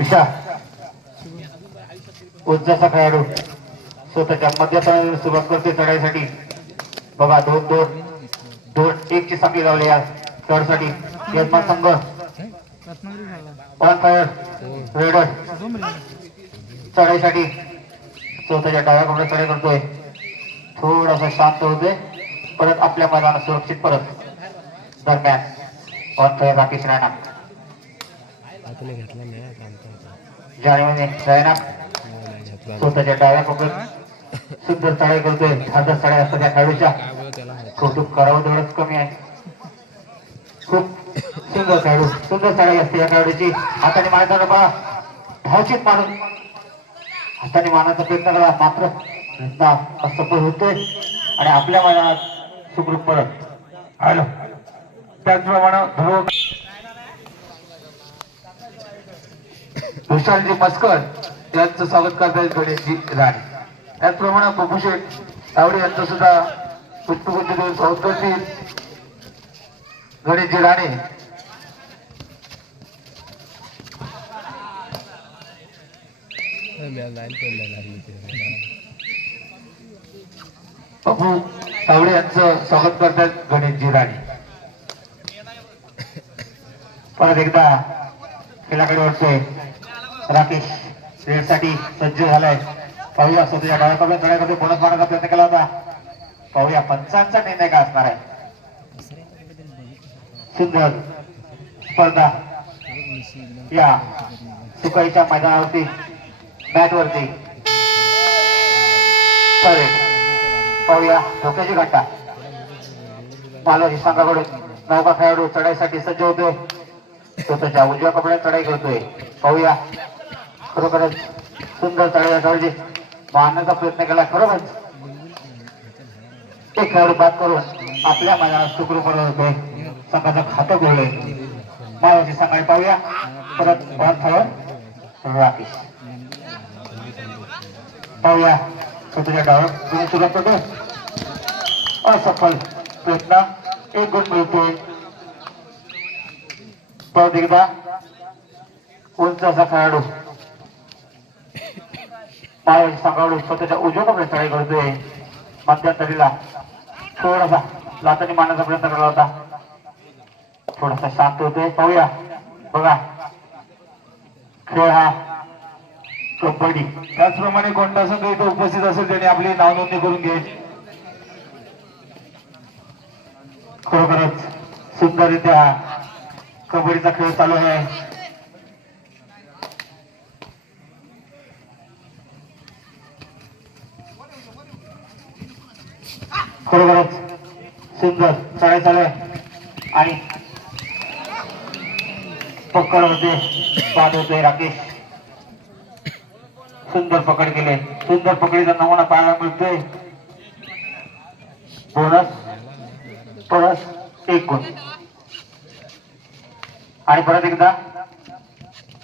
ईशा उज्जाचा खेळाडू. स्वतःच्या मध्यातून सुरुवात करते चढाईसाठी. बघा दोन दोन. दोन एक ची साखळी लावली या चढसाठी यजमान संघ. ऑन फायर रेडर चढाईसाठी. स्वतःच्या डाव्याकडे चढाई करतोय. थोडासा शांत होते परत आपल्या मैदानात सुरक्षित परत. दरम्यान. On fire Rakesh Rana. हाताने घेतला नाही हा होता जाणीवने घेतला स्वतःच्या डाव्या पकड सुंदर चढाई करतोय. धारदार चढाई असतात त्या खेळाडूच्या. कौतुक करावं तेवढंच कमी आहे. खूप सुंदर खेळाडू. सुंदर चढाई असते या खेळाडूची. हाताने मारताना पहा. धावचित मारून. हाताने मारण्याचा प्रयत्न करा. मात्र असफल होतोय. आणि आपल्या मैदानात सुखरूप परत. आलो. त्याचप्रमाणे ध्रुव विशालजी मस्कर यांचं स्वागत करतायत गणेशजी राणे. त्याचप्रमाणे बबुशेठ तावडे यांचं सुद्धा पुष्पगुंजी देऊन स्वागत करतील. गणेशजी राणे. मी बापू तावडे यांचं स्वागत करतायत गणेशजी राणे. परत एकदा खेळाकडे वाटतोय राकेश रेडसाठी सज्ज झालाय. पाहूया स्वतःच्या डाव्याकडे चढाईकडे बोनस मारण्याचा प्रयत्न केला होता? पाहूया पंचांचा निर्णय काय असणार आहे? सुंदर स्पर्धा या सुकाईच्या मैदानावरती बॅटवरती. पाहूया धोक्याची घंटा. बालाजी संघाकडून नौका खेळाडू चढाईसाठी सज्ज होतोय. स्वतःच्या उजव्या कपड्यात चढाई करतोय. पाहूया खरोखरच सुंदर चढाई खेळाडूची मारण्याचा प्रयत्न केला खरोखरच एक खेळाडू बाद करून आपल्या मैदानात सुखरूप होते संघाचं खातं गोळले मायाची सकाळी पाहूया. परत बाद थळ राकेश. पाहूया. स्वतःच्या डावर तुम्ही सुरुवात करतो असफल प्रयत्न. एक गुण मिळतो परत एकदा. उंच असा खेळाडू. पायाची सांगाडू स्वतःच्या कपड्यात चढाई करतोय. मध्यंतरीला. थोडासा. लातानी मारण्याचा प्रयत्न करला होता. थोडासा शांत होतोय. पाहूया. बघा. खेळ हा कबड्डी. त्याचप्रमाणे कोणता संघ इथे उपस्थित असेल त्याने आपली नाव नोंदणी करून घ्यायची खरोखरच सुंदररित्या हा कबड्डीचा खेळ चालू आहे खरोखरच सुंदर चढाई चालू आहे आणि पकड होते बाद होते राकेश. सुंदर पकड केले. सुंदर पकडीचा नमुना पाहायला मिळतोय. बोनस. परत एक गुण. आणि परत एकदा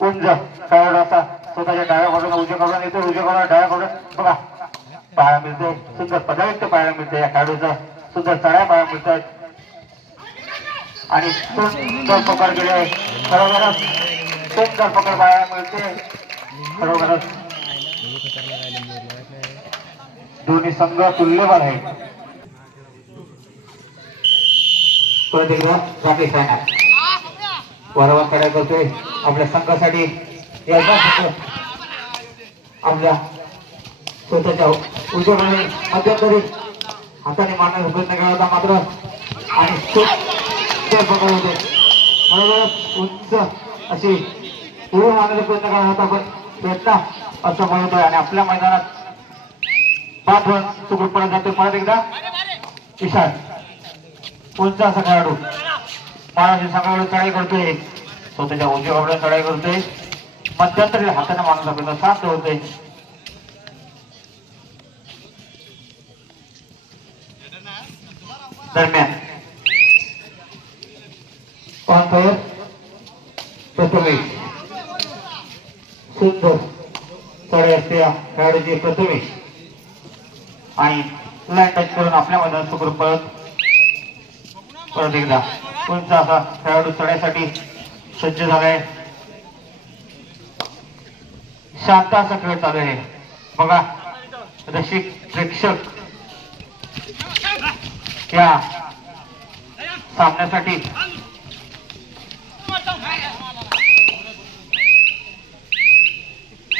उंज खेळाडू असा. स्वतःच्या डाव्या बाजूला उजव्या बाजूला येतो उजव्या बाजूला डाव्या बाजूला बघा. पाहायला मिळते सुंदर पदार्थ पाहायला मिळते या खेळाडूचं. सुंदर चढाया पाहायला मिळतात आणि सुंदर पकड केले खरोखरच सुंदर पकड पाहायला मिळते खरोखरच दोन्ही संघ तुल्यबळ आहे परत एकदा राकेश राहणार वारंवार चढाई करतोय. आपल्या संघासाठी एकदा आपल्या स्वतःच्या उजवणे मध्यंतरी हाताने मारण्याचा प्रयत्न केला होता मात्र आणि सुंदर पकड होते. बरोबर उंच अशी उडी मागणी प्रयत्न केला आपण प्रयत्न असं होतोय आणि आपल्या मैदानात पाच सुखरूप सुखरूपणा जातो परत एकदा विशाल उंच असा खेळाडू. महाराज सकाळी चढाई करतोय. स्वतःच्या उंची बाजूला चढाई करतोय. मध्यंतरी हाताने मारण्याचा आपल्याला शांत होतोय. दरम्यान ऑन फायर प्रथमे सुंदर चढे असलेल्या खेळाडूचे प्रथमे आणि लाईन टच करून आपल्या मैदानात सुखरूप परत परत एकदा उंच असा खेळाडू चढ्यासाठी सज्ज झालाय? शांत असा खेळ चालू आहे. बघा रसिक प्रेक्षक या सामन्यासाठी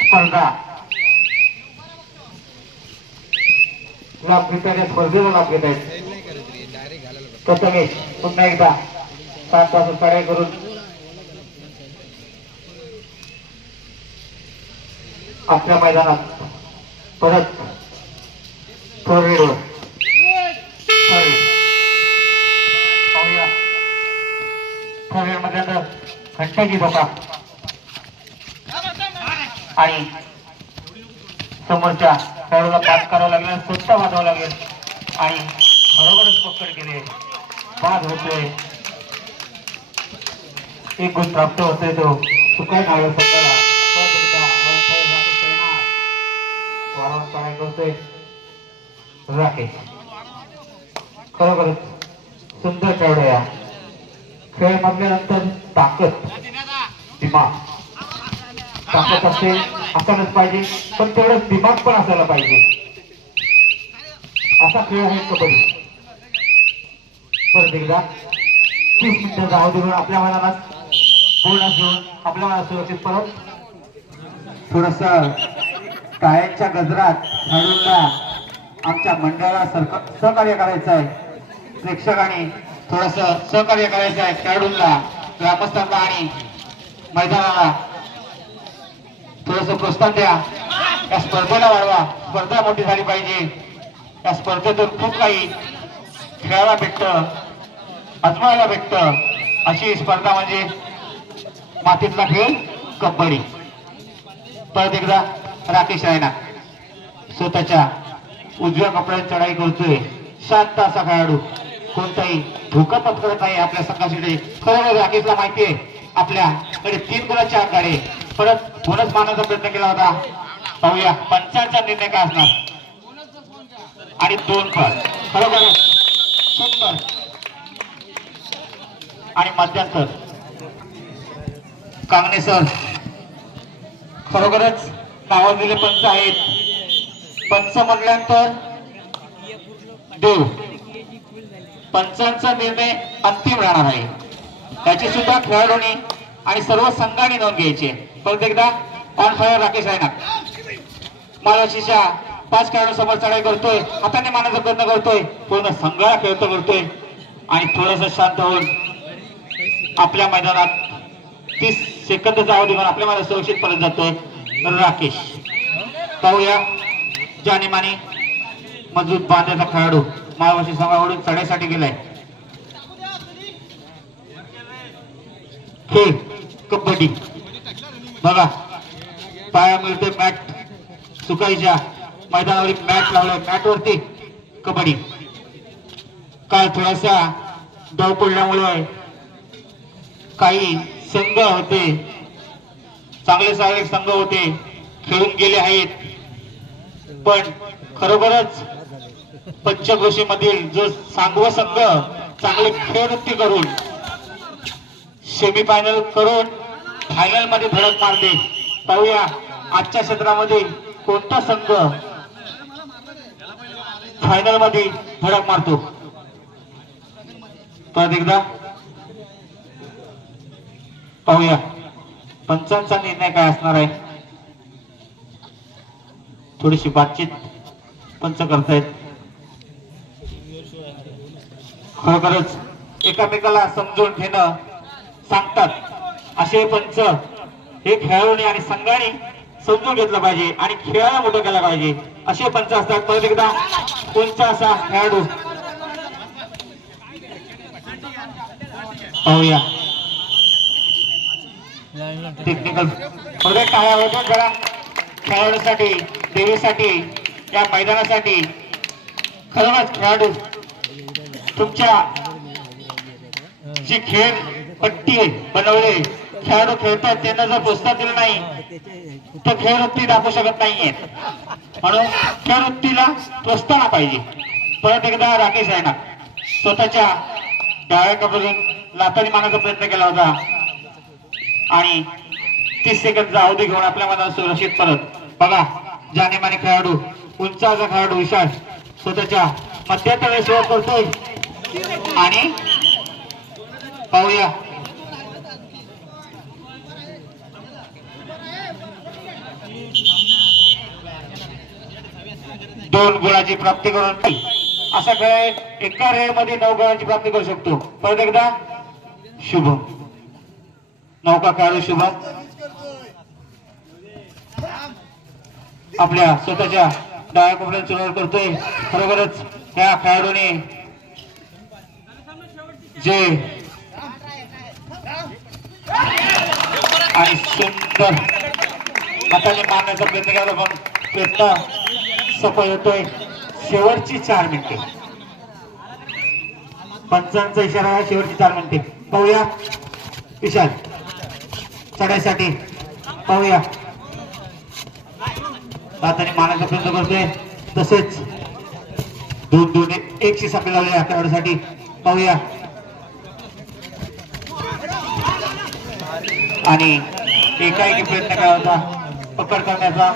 स्पर्धा लाभ घेत आहेत स्पर्धेला लाभ घेत आहेत प्रथमेश पुन्हा एकदा. सात तास कार्य करून आपल्या मैदानात परत फोरवेडवर पाहूया. फोरवेडमध्ये घंटाची धोका आणि समोरच्या खेळाडूला पास करावं लागेल स्वतः वाजवावं लागेल. आणि बरोबरच पकड केले. बाद होतोय. एक गुण प्राप्त होतोय तो. चुकाय नाव संघाला राकेश करतोय. राकेश. खरोखरच सुंदर खेळाडू या खेळ म्हटल्यानंतर ताकद दिमाग ताकद असते असायलाच पाहिजे पण तेवढं दिमाग पण असायला पाहिजे. असा खेळ आहे कबड्डी. परत एकदा तीस मिनिटं जाऊ देऊन आपल्या मनाला बोनस घेऊन आपल्या मनात सुरक्षित परत थोडस टाळ्यांच्या गजरात खेळाडूंना आमच्या मंडळाला सरक- सहकार्य करायचं आहे. प्रेक्षकांनी थोडस सहकार्य करायचं आहे. खेळाडूंना ग्रामस्थांना आणि मैदानाला. थोडस प्रोत्साहन द्या. या स्पर्धेला वाढवा. स्पर्धा मोठी झाली पाहिजे. या स्पर्धेतून खूप काही खेळायला भेटतं. अजमायला भेटतं. अशी स्पर्धा म्हणजे मातीतला खेळ कबड्डी. परत एकदा राकेश रायना स्वतःच्या उजव्या कपड्यात चढाई करतोय. शांत असा खेळाडू कोणताही धोका पत्करत नाही आपल्या संघासाठी. खरं राकेशला माहितीये आपल्याकडे तीन गुणाचे आघाडी परत बोनस मारण्याचा प्रयत्न केला होता. पाहूया पंचाचा निर्णय काय असणार? आणि दोन पण खरोखर सुंदर. आणि मध्यंतर कांगणे सर. खरोखरच नावाजलेले पंच आहेत. पंच म्हटल्यानंतर देव. पंचांचा निर्णय अंतिम राहणार आहे. त्याची सुद्धा खेळाडूंनी आणि सर्व संघाने नोंद घ्यायची आहे. परत एकदा ऑन फायर राकेश रायना मालाशीच्या पाच खेळाडूसमोर चढाई करतोय. हाताने मानाचा प्रयत्न करतोय. पूर्ण संघाला खेळतो करतोय. आणि थोडस शांत होऊन आपल्या मैदानात तीस सेकंदचा अवधी घेऊन आपल्या मैदानात सुरक्षित परत जातोय राकेश. पाहूया जानेमाने मजबूत बांधण्याचा खेळाडू मायावाशी संघाकडून चढाईसाठी गेलाय. खेळ. कबड्डी. बघा पाया मिळते मॅट सुकायच्या मैदानावर एक मॅट लावलाय. मॅट वरती कबड्डी. काल थोडासा धाव पडल्यामुळे काही संघ होते. चांगले चांगले संघ होते. खेळून गेले आहेत. पण खरोखरच पंचक्रोशी मधील जो सांगव संघ चांगले खेळवृत्ती करून सेमीफायनल करून फायनलमध्ये धडक मारते. पाहूया आजच्या क्षेत्रामध्ये कोणता संघ फायनलमध्ये धडक मारतो. परत एकदा. पाहूया. पंचांचा निर्णय काय असणार आहे? थोडीशी बातचीत पंच करतायत. खरोखरच एकामेकाला समजून घेणं सांगतात. असे पंच हे खेळाडूने आणि संघाने समजून घेतलं पाहिजे आणि खेळायला मोठं केलं पाहिजे. असे पंच असतात. परत एकदा कोणचा असा खेळाडू? पाहूया. टेक्निकल थोडे टाळ्या होतो जरा खेळाडूसाठी देवीसाठी या मैदानासाठी. खरोखरच खेळाडू तुमच्या जी खेळ पट्टी बनवले खेळाडू खेळतात त्यांना जर प्रोत्साहन दिलं नाही तर खेळवृत्ती दाखवू शकत नाहीये. म्हणून खेळवृत्तीला प्रोत्साहन पाहिजे. परत एकदा राकेश रायना स्वतःच्या डाव्या लातारी मारण्याचा प्रयत्न केला होता. आणि तीस सेकंदचा अवधी घेऊन आपल्या मनात सुरक्षित परत. बघा जानेमाने खेळाडू उंचाचा खेळाडू विशाल स्वतःच्या मध्यातळे सुरुवात करतोय आणि पाहूया. दोन गुणाची प्राप्ती करून असा खेळ एका रेडमध्ये नऊ गुणाची प्राप्ती करू शकतो. परत एकदा शुभ. नौका खेळाडू शुभ? आपल्या स्वतःच्या डाव्या कोपऱ्यात चुनाव करतोय. खरोखरच त्या खेळाडूने जे आणि सुंदर हाताने मारण्याचा प्रयत्न केला पण प्रयत्न सफल होतोय शेवटची चार मिनिटे. पंचांचा इशारा आहे शेवटची चार मिनिटे. पाहूया. विशाल चढायसाठी पाहूया. हाताने मानायचा प्रयत्न करतोय. तसेच दोन दोन एक शी लावले लावली या खेळाडूसाठी पाहूया. आणि एकाएकी प्रयत्न केला होता? पकड करण्याचा.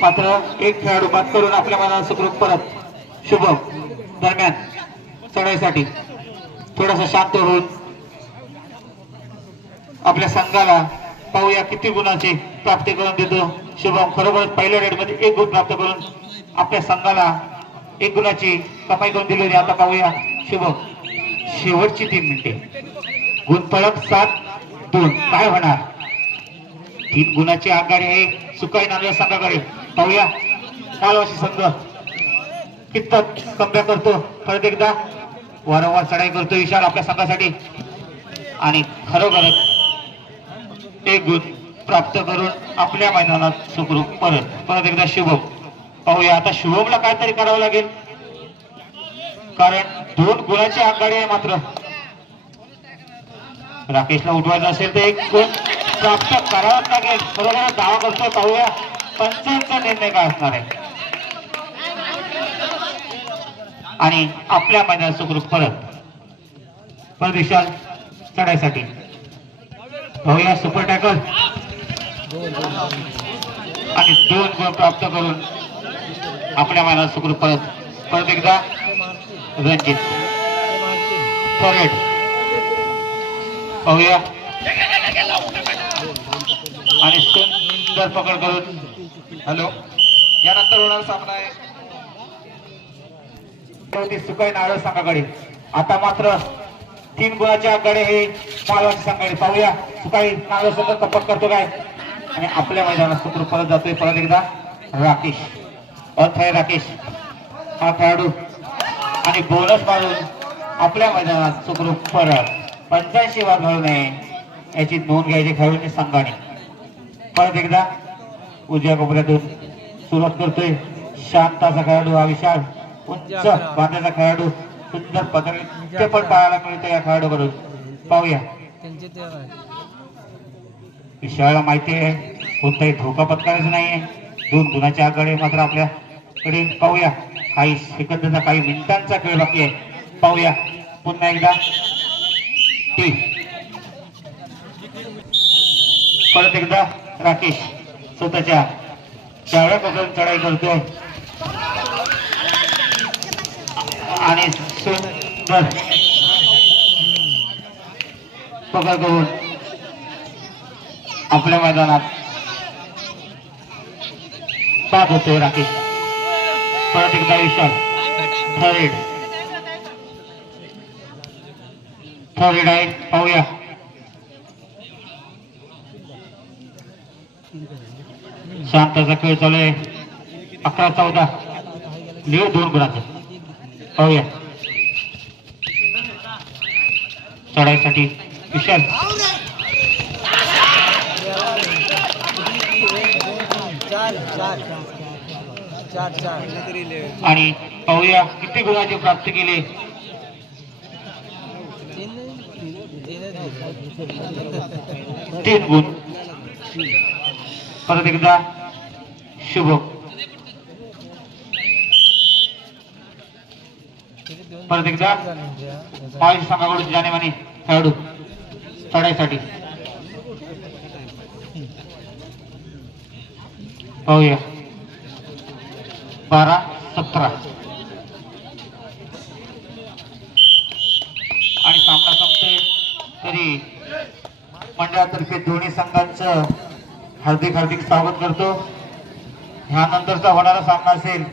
मात्र एक खेळाडू बाद करून आपल्या मनाला सुखरूप परत. शुभम दरम्यान चढाईसाठी थोडासा शांत होऊन आपल्या संघाला पाहूया किती गुणाची प्राप्ती करून देतो. शुभम खरोखर पहिल्या रेडमध्ये एक गुण प्राप्त करून आपल्या संघाला एक गुणाची कमाई करून दिली आता पाहूया. शुभम शेवटची तीन मिनिटे गुण फळक सात दोन. काय होणार? तीन गुणाची आघाडी आहे. सुकाई नांदेड संघाकडे. पाहूया. मालवाशी संघ कितपत कमबॅक करतो. परत एकदा वारंवार चढाई करतो विशाल आपल्या संघासाठी. आणि खरोखरच एक गुण प्राप्त करून आपल्या मैदानात सुखरूप परत परत एकदा शुभम. पाहूया आता शुभमला काहीतरी करावं लागेल. कारण दोन गुणाची आघाडी आहे मात्र. राकेशला उठवायचं असेल तर एक गुण प्राप्त करावाच लागेल. बरोबर दावा करतो पाहूया. पंचांचा निर्णय काय असणार आहे? आणि आपल्या मैदानात सुखरूप परत. परदेशात चढायसाठी. भव्या सुपर टॅकल आणि दोन गुण प्राप्त करून आपल्या मैदानात सुखरूप परत. परत एकदा रणजित. परेड. भव्या आणि सुंदर पकड करून हॅलो. यानंतर होणार सामना आहे. शेवटी सुकाई नारळ संघाकडे. आता मात्र तीन गुणाच्या कडे हे मालवाची संघाने पाहूया. सुकाई नारळ संघ कपट करतो काय? आणि आपल्या मैदानात सुखरूप परत जातोय. परत एकदा राकेश. अर्थ आहे राकेश. हा खेळाडू. आणि बोनस मारून आपल्या मैदानात सुखरूप परत पंच्याऐंशी वाद घालू नये. याची नोंद घ्यायची खेळून संघाने. परत एकदा उजव्या कोपऱ्यातून सुरुवात करतोय. शांत असा खेळाडू हा विशाल. उंच बांधाचा खेळाडू. सुंदर पद्धतीने ते पण पाहायला मिळतं या खेळाडूकडून. पाहूया. त्यांचे ते आहे. विशाळला माहिती आहे. कोणताही धोका पत्करायचा नाहीये. दोन गुणाच्या आघाडी मात्र आपल्याकडे. पाहूया. काही सेकंदाचा काही मिनिटांचा खेळ बाकी आहे. पाहूया. पुन्हा एकदा. टी. परत एकदा. राकेश. स्वतःच्या डाव्या चढाई करतोय आणि सुंदर पकड करून आपल्या मैदानात पाच होतो राकेश परत एकदा विशाल. थर्ड थर्ड आहे पाहूया. शांताचा खेळ चालू आहे. अकरा चौदा. लीड दोन गुणाचे. पाहूया. चढाईसाठी विशाल. चार चार चार चार आणि पाहूया किती गुणाची प्राप्ती केली. तीन गुण. परत एकदा. शुभ. परत एकदा. माजी संघाकडून जानेवानी खेळाडू. चढाईसाठी. पाहूया. बारा सतरा. आणि सामना संपतोय. तरी मंडळातर्फे दोन्ही संघांचं हार्दिक हार्दिक स्वागत करतो. ह्यानंतरचा होणारा सामना असेल